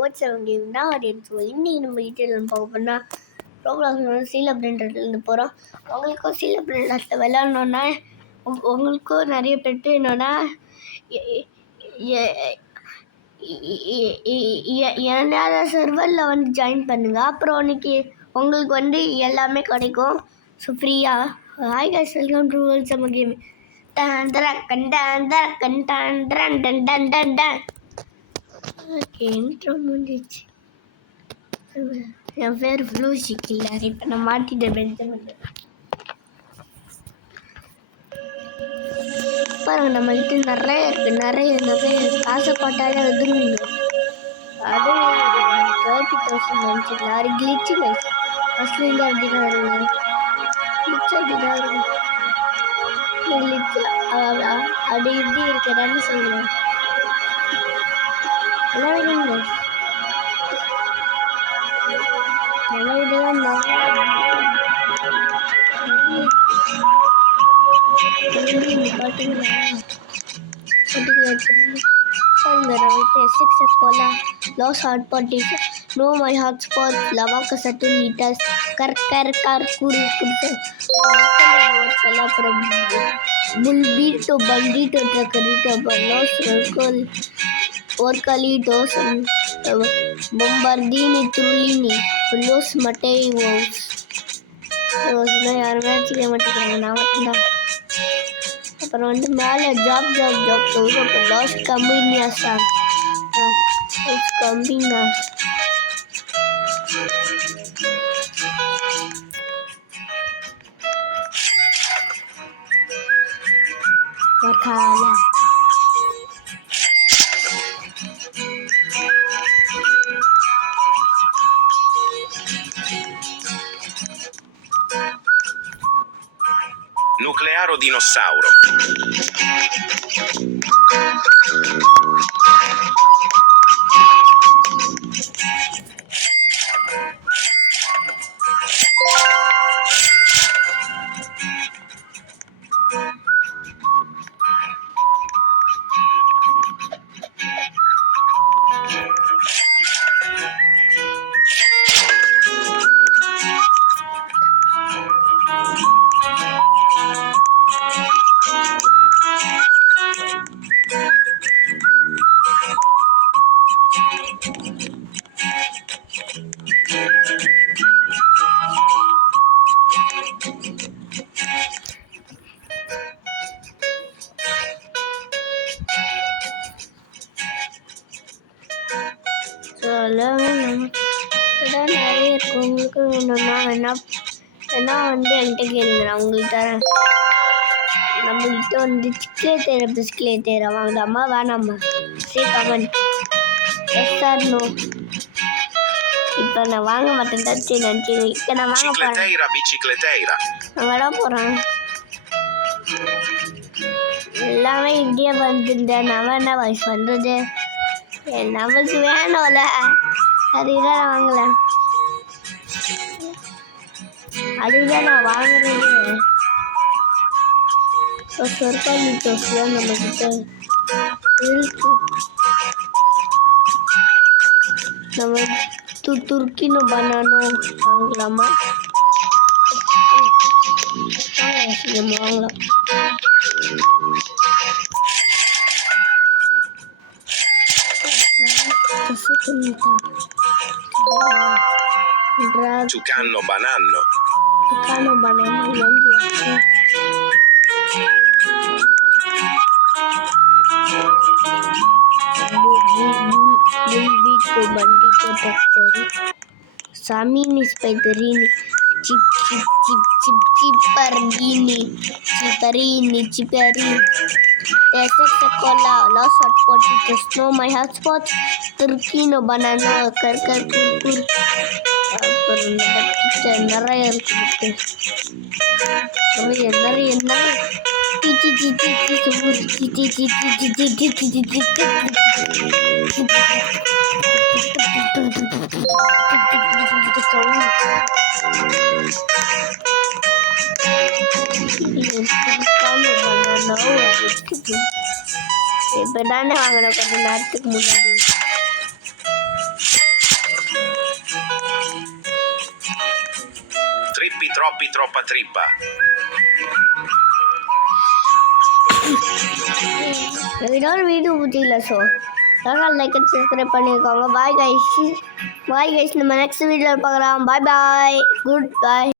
Watts கேம்னா அப்படின்னு சொல்லி இன்னைக்கு நம்ம டீட்டெயில் பார்க்க போனால் ப்ரோக்ராம் சீல பிரிண்டர்லேருந்து போகிறோம். உங்களுக்கும் சீல பிரிண்டரில் விளையாடணுன்னா உங்களுக்கும் நிறைய பெட்டு என்னன்னா என்னோட சர்வரில் வந்து ஜாயின் பண்ணுங்கள். அப்புறம் இன்னைக்கு உங்களுக்கு எல்லாமே கிடைக்கும். ஸோ ஃப்ரீயாக. ஹாய் கைஸ், வெல்கம் டு நம்ம கேம். இன்ட்ரோ முடிஞ்சிச்சு. என் பேர் ஃப்ளூஷிக் இல்லை, இப்போ நான் மாட்டிட்டேன் பெஞ்சமின். பாருங்க, நம்மகிட்ட நிறைய இருக்கு, நிறைய காசை போட்டாலே வந்துருவீங்க. அது 30,000 நினச்சிக்கலாம். அது கிளிச்சு ஃபஸ்ட்லேருந்து அப்படின்னா வருங்க. கிளிச்சு அப்படிதான் இருக்கும். கிளிச்சு அப்படி இப்படி இருக்கிறான்னு சொல்லுவேன். எல்லாரும் நல்ல வீடுதான் Lost hotspot is no my hotspot lava kasatunitas kar kuri from bulbito bandito tracarito balos circle orcalitos bombardini trullini los mateos யாருமே வச்சுக்க மாட்டேங்கிறாங்க, நான் மட்டும்தான். அப்புறம் மேலே ஜாப் சொல்லுவோம். லாஸ்ட் கம்பினியாஸா கம்பினா Wakala. Nuclearo dinosauro. நிறைய இருக்கு. உங்களுக்கு வேணும்னா வேணா என்கிட்ட கேளுங்க, நான் உங்களுக்கு தரேன். நம்மகிட்ட பிஸ்கிலே தேர வாங்கலாமா வேணாமா? சரி கமெண்ட் எஸ் ஆர் நோ. இப்போ நான் வாங்க மாட்டேன். நினச்சி இப்போ நான் வாங்க போகிறேன். எல்லாமே இப்படியே வந்துருந்தேன். நம்ம என்ன வாய்ஸ் பண்ணுறது? நமக்கு வேணும்ல, அதுதான் நான் வாங்கல. அதுதான் நான் வாங்குறது. சொற்காலிட்டோஸ்லாம் நம்மக்கிட்ட இருக்கு. நம்ம துர்க்கின்னு பனானோ வாங்கலாமா? நம்ம வாங்கலாம். Tucano banano. Bulbito bandito tractori Samini spiderini ciparini Tessex cola lost hotspot to snow my hotspot Turkino banana kurkur அப்புறம் நிறைய இருக்கு. இப்போ தானே வாங்கின கொஞ்சம் நேரத்துக்கு முன்னாடி. trippi, troppi, troppa trippa. இன்னொரு வீடியோ பிடிக்கல ஸோ லைக் அண்ட் சப்ஸ்கிரைப் பண்ணியிருக்கோங்க. பாய் கைஸ் நம்ம நெக்ஸ்ட் வீடியோவில் பார்க்கலாம். பாய் பாய், குட் பாய்.